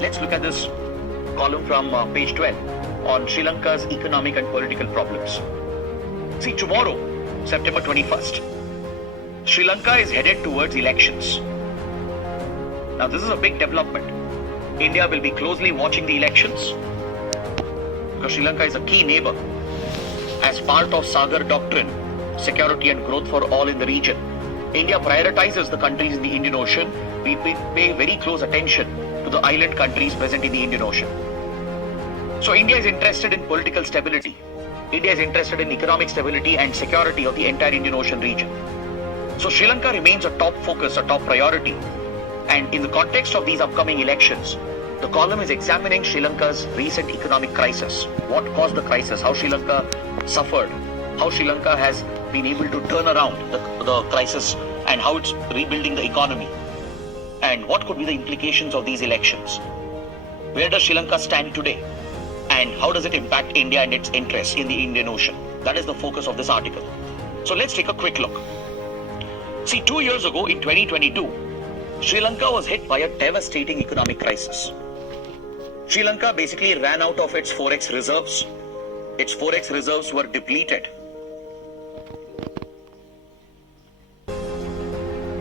Let's look at this column from page 12 on Sri Lanka's economic and political problems. See, tomorrow, September 21st, Sri Lanka is headed towards elections. Now, this is a big development. India will be closely watching the elections because Sri Lanka is a key neighbor. As part of Sagar Doctrine, security and growth for all in the region, India prioritizes the countries in the Indian Ocean. We pay very close attention to the island countries present in the Indian Ocean. So India is interested in political stability. India is interested in economic stability and security of the entire Indian Ocean region. So Sri Lanka remains a top focus, a top priority. And in the context of these upcoming elections, the column is examining Sri Lanka's recent economic crisis. What caused the crisis? How Sri Lanka suffered? How Sri Lanka has been able to turn around the crisis and how it's rebuilding the economy? And what could be the implications of these elections? Where does Sri Lanka stand today? And how does it impact India and its interests in the Indian Ocean? That is the focus of this article. So let's take a quick look. See, 2 years ago in 2022, Sri Lanka was hit by a devastating economic crisis. Sri Lanka basically ran out of its forex reserves. Its forex reserves were depleted.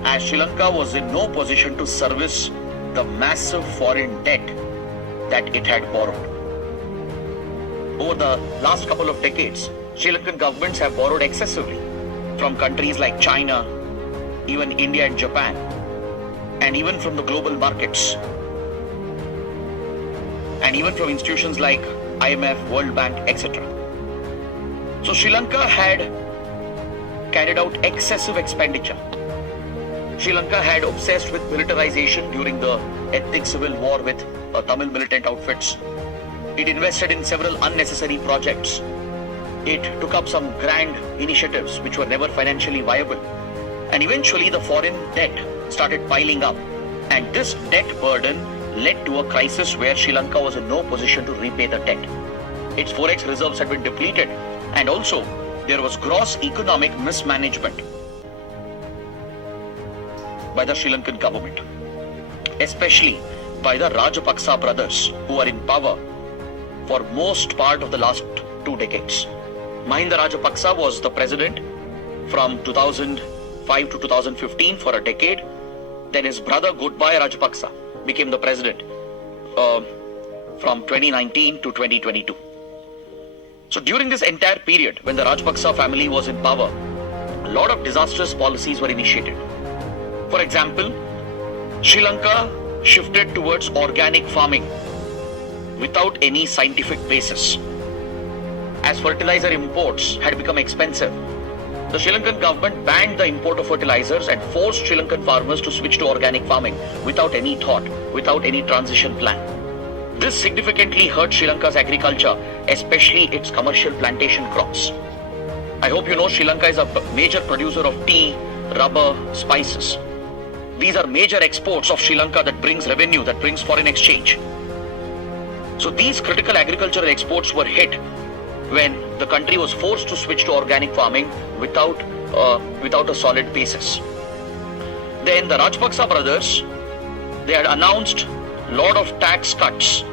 As Sri Lanka was in no position to service the massive foreign debt that it had borrowed. Over the last couple of decades, Sri Lankan governments have borrowed excessively from countries like China, even India and Japan, and even from the global markets, and even from institutions like IMF, World Bank, etc. So Sri Lanka had carried out excessive expenditure. Sri Lanka had obsessed with militarization during the ethnic civil war with Tamil militant outfits. It invested in several unnecessary projects. It took up some grand initiatives which were never financially viable. And eventually the foreign debt started piling up. And this debt burden led to a crisis where Sri Lanka was in no position to repay the debt. Its forex reserves had been depleted, and also there was gross economic mismanagement by the Sri Lankan government, especially by the Rajapaksa brothers, who are in power for most part of the last 2 decades. Mahinda Rajapaksa was the president from 2005 to 2015 for a decade. Then his brother Gotabaya Rajapaksa became the president from 2019 to 2022. So during this entire period, when the Rajapaksa family was in power, a lot of disastrous policies were initiated. For example, Sri Lanka shifted towards organic farming without any scientific basis. As fertilizer imports had become expensive, the Sri Lankan government banned the import of fertilizers and forced Sri Lankan farmers to switch to organic farming without any thought, without any transition plan. This significantly hurt Sri Lanka's agriculture, especially its commercial plantation crops. I hope you know Sri Lanka is a major producer of tea, rubber, spices. These are major exports of Sri Lanka that brings revenue, that brings foreign exchange. So these critical agricultural exports were hit when the country was forced to switch to organic farming without a solid basis. Then the Rajapaksa brothers, they had announced a lot of tax cuts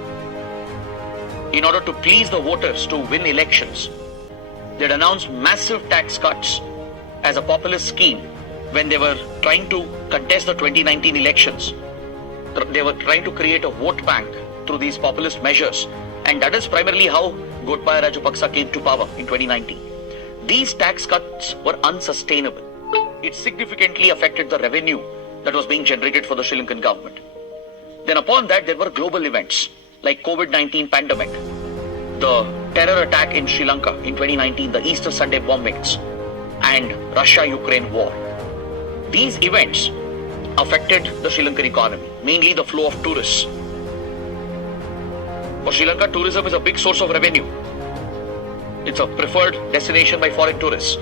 in order to please the voters to win elections. They had announced massive tax cuts as a populist scheme when they were trying to contest the 2019 elections. They were trying to create a vote bank through these populist measures, and that is primarily how Gotabaya Rajapaksa came to power in 2019. These tax cuts were unsustainable. It significantly affected the revenue that was being generated for the Sri Lankan government. Then upon that, there were global events like COVID-19 pandemic, the terror attack in Sri Lanka in 2019, the Easter Sunday bombings, and Russia-Ukraine war. These events affected the Sri Lankan economy, mainly the flow of tourists. For Sri Lanka, tourism is a big source of revenue. It's a preferred destination by foreign tourists.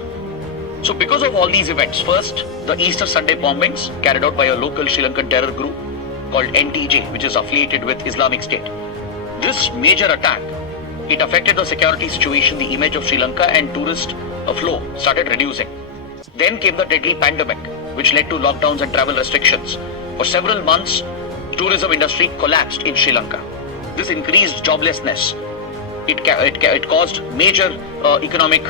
So because of all these events, first, the Easter Sunday bombings carried out by a local Sri Lankan terror group called NTJ, which is affiliated with Islamic State. This major attack, it affected the security situation, the image of Sri Lanka, and tourist flow started reducing. Then came the deadly pandemic, which led to lockdowns and travel restrictions. For several months, tourism industry collapsed in Sri Lanka. This increased joblessness. It caused major economic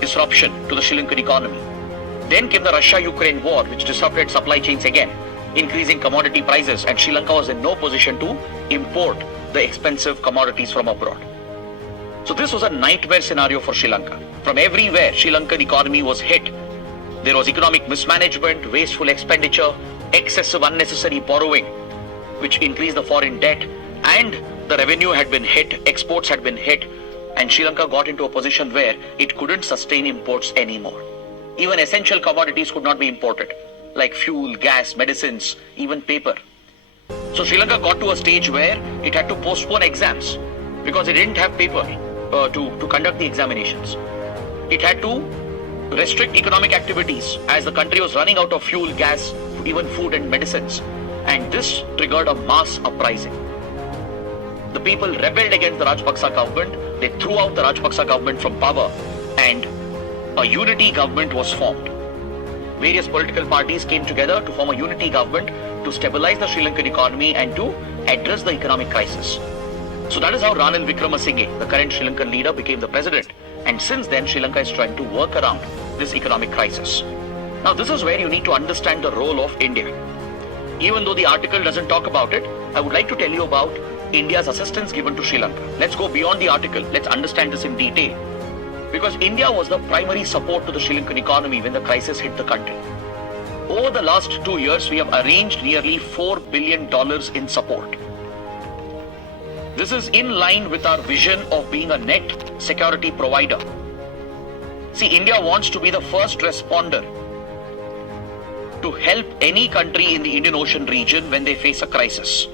disruption to the Sri Lankan economy. Then came the Russia-Ukraine war, which disrupted supply chains again, increasing commodity prices, and Sri Lanka was in no position to import the expensive commodities from abroad. So this was a nightmare scenario for Sri Lanka. From everywhere, Sri Lankan economy was hit. There was economic mismanagement, wasteful expenditure, excessive unnecessary borrowing, which increased the foreign debt, and the revenue had been hit, exports had been hit, and Sri Lanka got into a position where it couldn't sustain imports anymore. Even essential commodities could not be imported, like fuel, gas, medicines, even paper. So Sri Lanka got to a stage where it had to postpone exams because it didn't have paper to conduct the examinations. It had to restrict economic activities as the country was running out of fuel, gas, even food and medicines. And this triggered a mass uprising. The people rebelled against the Rajapaksa government. They threw out the Rajapaksa government from power, and a unity government was formed. Various political parties came together to form a unity government to stabilize the Sri Lankan economy and to address the economic crisis. So that is how Ranil Wickremesinghe, the current Sri Lankan leader, became the president. And since then, Sri Lanka is trying to work around this economic crisis. Now, this is where you need to understand the role of India. Even though the article doesn't talk about it, I would like to tell you about India's assistance given to Sri Lanka. Let's go beyond the article. Let's understand this in detail. Because India was the primary support to the Sri Lankan economy when the crisis hit the country. Over the last 2 years, we have arranged nearly $4 billion in support. This is in line with our vision of being a net security provider. See, India wants to be the first responder to help any country in the Indian Ocean region when they face a crisis.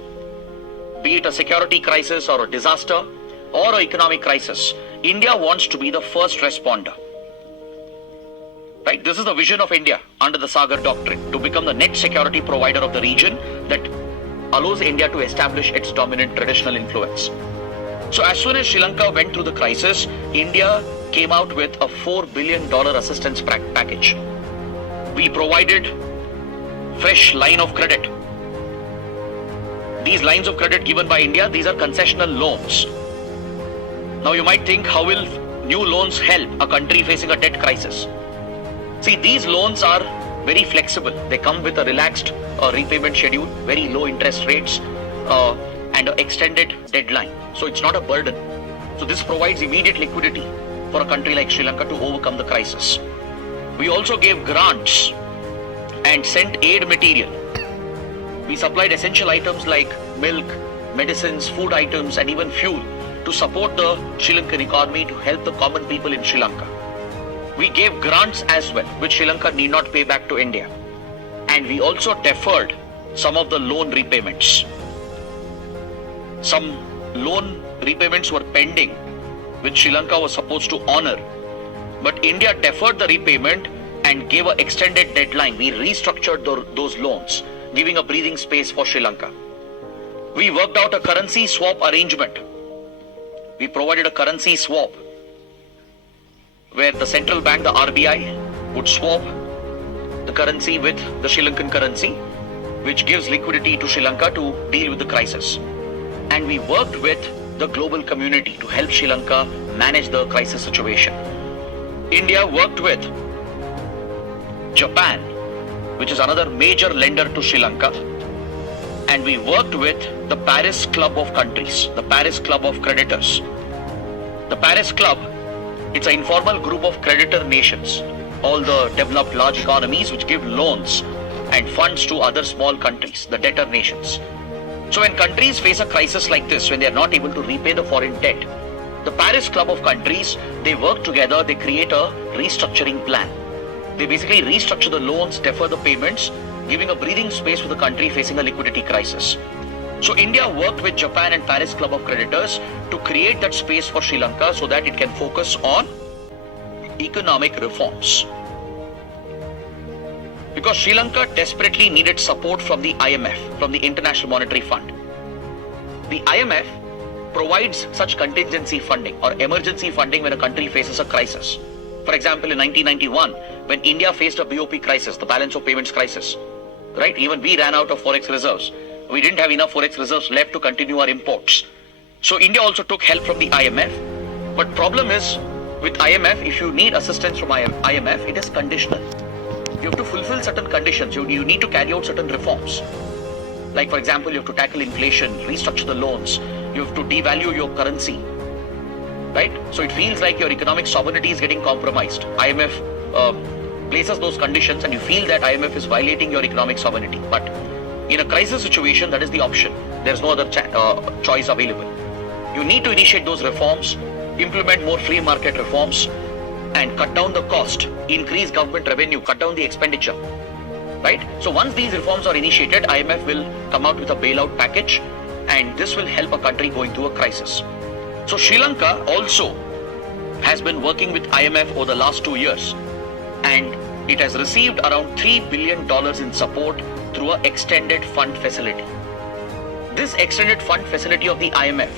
Be it a security crisis or a disaster or an economic crisis, India wants to be the first responder. Right? This is the vision of India under the Sagar Doctrine, to become the net security provider of the region that allows India to establish its dominant traditional influence. So as soon as Sri Lanka went through the crisis, India came out with a $4 billion assistance package. We provided fresh line of credit. These lines of credit given by India, these are concessional loans. Now you might think, how will new loans help a country facing a debt crisis? See, these loans are very flexible. They come with a relaxed repayment schedule, very low interest rates, and an extended deadline. So it's not a burden. So this provides immediate liquidity for a country like Sri Lanka to overcome the crisis. We also gave grants and sent aid material. We supplied essential items like milk, medicines, food items, and even fuel to support the Sri Lankan economy, to help the common people in Sri Lanka. We gave grants as well, which Sri Lanka need not pay back to India. And we also deferred some of the loan repayments. Some loan repayments were pending, which Sri Lanka was supposed to honor. But India deferred the repayment and gave an extended deadline. We restructured those loans, giving a breathing space for Sri Lanka. We worked out a currency swap arrangement. We provided a currency swap where the central bank, the RBI, would swap the currency with the Sri Lankan currency, which gives liquidity to Sri Lanka to deal with the crisis. And we worked with the global community to help Sri Lanka manage the crisis situation. India worked with Japan, which is another major lender to Sri Lanka, and we worked with the Paris Club of countries, the Paris Club of creditors. The Paris Club, it's an informal group of creditor nations, all the developed large economies which give loans and funds to other small countries, the debtor nations. So when countries face a crisis like this, when they are not able to repay the foreign debt, the Paris Club of countries, they work together, they create a restructuring plan. They basically restructure the loans, defer the payments, giving a breathing space for the country facing a liquidity crisis. So India worked with Japan and Paris Club of creditors to create that space for Sri Lanka so that it can focus on economic reforms. Because Sri Lanka desperately needed support from the IMF, from the International Monetary Fund. The IMF provides such contingency funding or emergency funding when a country faces a crisis. For example, in 1991, when India faced a BOP crisis, the balance of payments crisis, right? Even we ran out of forex reserves. We didn't have enough forex reserves left to continue our imports. So India also took help from the IMF. But problem is, with IMF, if you need assistance from IMF, it is conditional. You have to fulfill certain conditions. You need to carry out certain reforms. Like, for example, you have to tackle inflation, restructure the loans. You have to devalue your currency. Right? So it feels like your economic sovereignty is getting compromised. IMF places those conditions and you feel that IMF is violating your economic sovereignty. But in a crisis situation, that is the option. There's no other choice available. You need to initiate those reforms, implement more free market reforms, and cut down the cost, increase government revenue, cut down the expenditure. Right? So once these reforms are initiated, IMF will come out with a bailout package, and this will help a country going through a crisis. So Sri Lanka also has been working with IMF over the last 2 years, and it has received around $3 billion in support through an extended fund facility. This extended fund facility of the IMF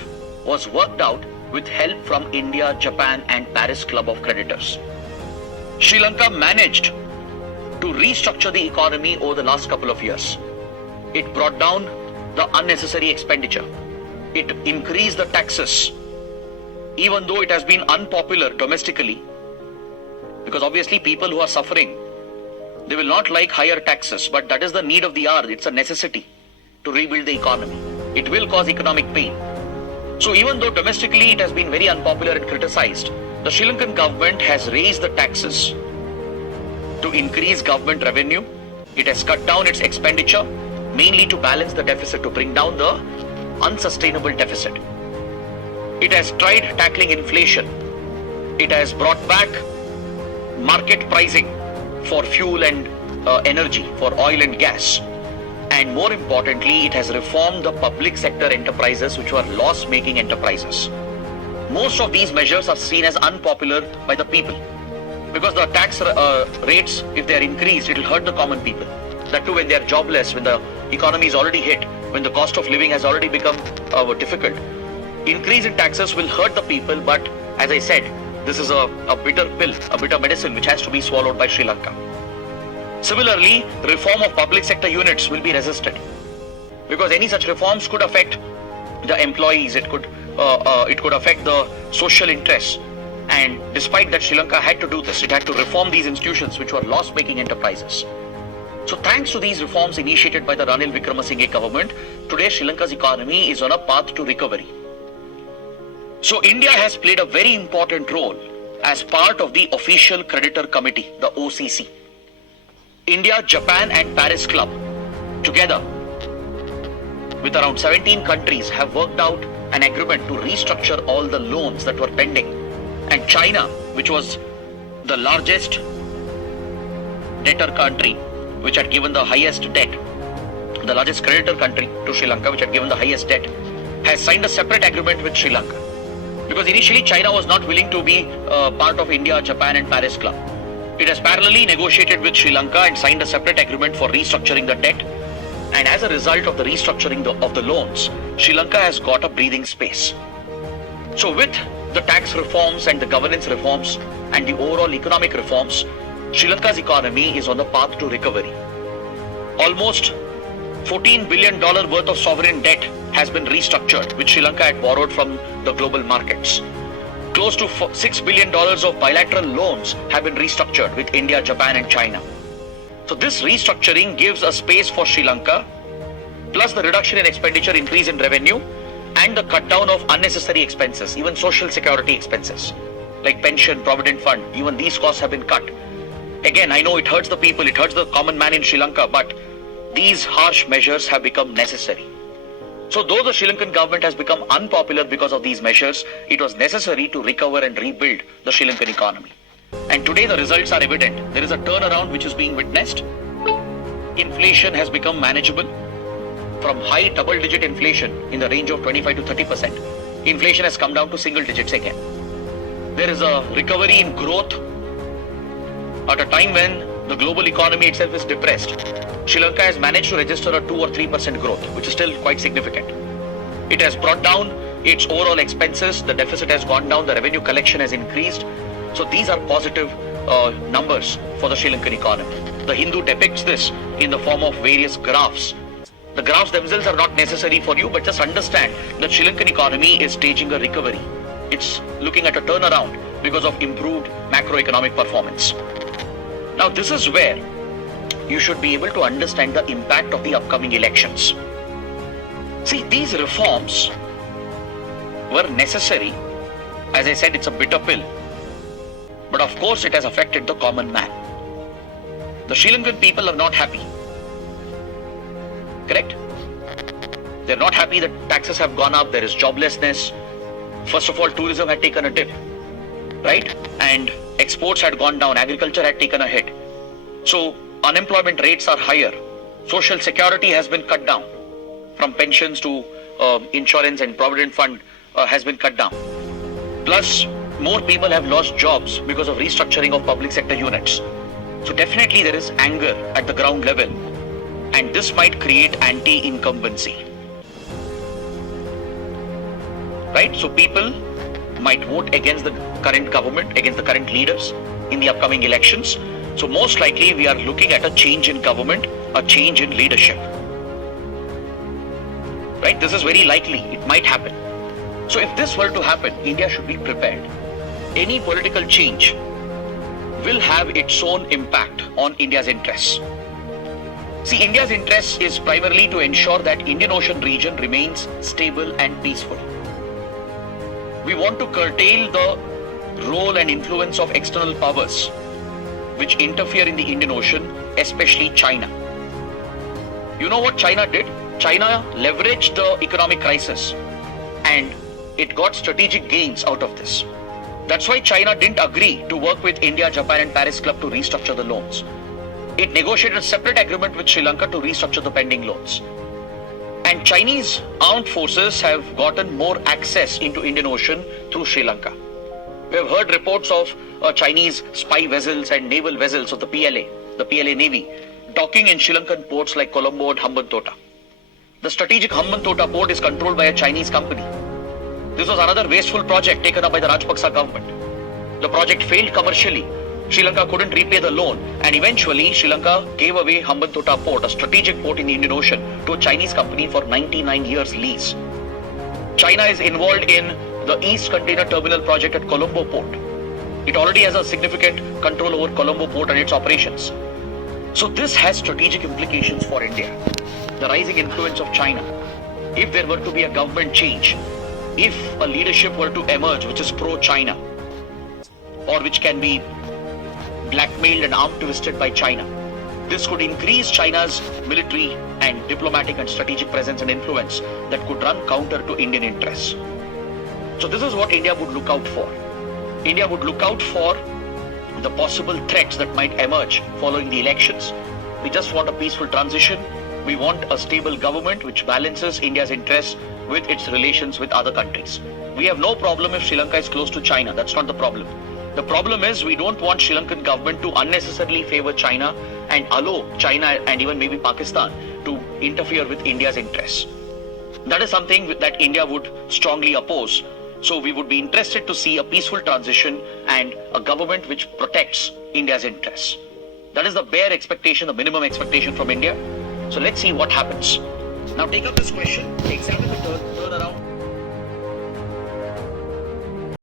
was worked out with help from India, Japan and Paris Club of Creditors. Sri Lanka managed to restructure the economy over the last couple of years. It brought down the unnecessary expenditure. It increased the taxes, even though it has been unpopular domestically, because obviously people who are suffering, they will not like higher taxes, but that is the need of the hour. It's a necessity to rebuild the economy. It will cause economic pain. So even though domestically it has been very unpopular and criticized, the Sri Lankan government has raised the taxes to increase government revenue. It has cut down its expenditure, mainly to balance the deficit, to bring down the unsustainable deficit. It has tried tackling inflation. It has brought back market pricing for fuel and energy, for oil and gas. And more importantly, it has reformed the public sector enterprises, which were loss-making enterprises. Most of these measures are seen as unpopular by the people, because the tax rates, if they are increased, it will hurt the common people. That too when they are jobless, when the economy is already hit, when the cost of living has already become difficult. Increase in taxes will hurt the people, but as I said, this is a bitter pill, a bitter medicine which has to be swallowed by Sri Lanka. Similarly, reform of public sector units will be resisted, because any such reforms could affect the employees, it could affect the social interests. And despite that, Sri Lanka had to do this. It had to reform these institutions which were loss-making enterprises. So thanks to these reforms initiated by the Ranil Wickremesinghe government, today Sri Lanka's economy is on a path to recovery. So India has played a very important role as part of the Official Creditor Committee, the OCC. India, Japan and Paris Club, together with around 17 countries, have worked out an agreement to restructure all the loans that were pending. And China, which was the largest debtor country, which had given the highest debt, the largest creditor country to Sri Lanka, which had given the highest debt, has signed a separate agreement with Sri Lanka. Because initially China was not willing to be part of India, Japan and Paris Club. It has parallelly negotiated with Sri Lanka and signed a separate agreement for restructuring the debt. And as a result of the restructuring of the loans, Sri Lanka has got a breathing space. So with the tax reforms and the governance reforms and the overall economic reforms, Sri Lanka's economy is on the path to recovery. Almost $14 billion worth of sovereign debt has been restructured, which Sri Lanka had borrowed from the global markets. Close to $6 billion of bilateral loans have been restructured with India, Japan and China. So this restructuring gives a space for Sri Lanka, plus the reduction in expenditure, increase in revenue, and the cut down of unnecessary expenses, even social security expenses, like pension, provident fund, even these costs have been cut. Again, I know it hurts the people, it hurts the common man in Sri Lanka, but these harsh measures have become necessary. So though the Sri Lankan government has become unpopular because of these measures, it was necessary to recover and rebuild the Sri Lankan economy. And today the results are evident. There is a turnaround which is being witnessed. Inflation has become manageable. From high double-digit inflation in the range of 25 to 30%, inflation has come down to single digits again. There is a recovery in growth at a time when the global economy itself is depressed. Sri Lanka has managed to register a 2 or 3% growth, which is still quite significant. It has brought down its overall expenses, the deficit has gone down, the revenue collection has increased. So these are positive numbers for the Sri Lankan economy. The Hindu depicts this in the form of various graphs The graphs themselves are not necessary for you, but just understand that Sri Lankan economy is staging a recovery. It's looking at a turnaround because of improved macroeconomic performance. Now, this is where you should be able to understand the impact of the upcoming elections. See, these reforms were necessary. As I said, it's a bitter pill. But of course, it has affected the common man. The Sri Lankan people are not happy. Correct? They're not happy that taxes have gone up, there is joblessness. First of all, tourism had taken a dip, right? And exports had gone down, agriculture had taken a hit. So unemployment rates are higher. Social security has been cut down. From pensions to insurance and provident fund has been cut down. Plus, more people have lost jobs because of restructuring of public sector units. So definitely there is anger at the ground level, and this might create anti-incumbency. Right? So people might vote against the current government, against the current leaders in the upcoming elections. So most likely we are looking at a change in government, a change in leadership. Right? This is very likely. It might happen. So if this were to happen, India should be prepared. Any political change will have its own impact on India's interests. See, India's interest is primarily to ensure that Indian Ocean region remains stable and peaceful. We want to curtail the role and influence of external powers which interfere in the Indian Ocean, especially China. You know what China did? China leveraged the economic crisis and it got strategic gains out of this. That's why China didn't agree to work with India, Japan and Paris Club to restructure the loans. It negotiated a separate agreement with Sri Lanka to restructure the pending loans. And Chinese armed forces have gotten more access into Indian Ocean through Sri Lanka. We have heard reports of Chinese spy vessels and naval vessels of the PLA Navy, docking in Sri Lankan ports like Colombo and Hambantota. The strategic Hambantota port is controlled by a Chinese company. This was another wasteful project taken up by the Rajapaksa government. The project failed commercially. Sri Lanka couldn't repay the loan, and eventually Sri Lanka gave away Hambantota port, a strategic port in the Indian Ocean, to a Chinese company for 99 years lease. China is involved in the East Container Terminal project at Colombo port. It already has a significant control over Colombo port and its operations. So this has strategic implications for India. The rising influence of China. If there were to be a government change, if a leadership were to emerge which is pro-China, or which can be blackmailed and arm twisted by China, this could increase China's military and diplomatic and strategic presence and influence that could run counter to Indian interests. So this is what India would look out for. India would look out for the possible threats that might emerge following the elections. We just want a peaceful transition. We want a stable government which balances India's interests with its relations with other countries. We have no problem if Sri Lanka is close to China. That's not the problem. The problem is we don't want Sri Lankan government to unnecessarily favor China and allow China and even maybe Pakistan to interfere with India's interests. That is something that India would strongly oppose. So we would be interested to see a peaceful transition and a government which protects India's interests. That is the bare expectation, the minimum expectation from India. So let's see what happens. Now take up this question, examine the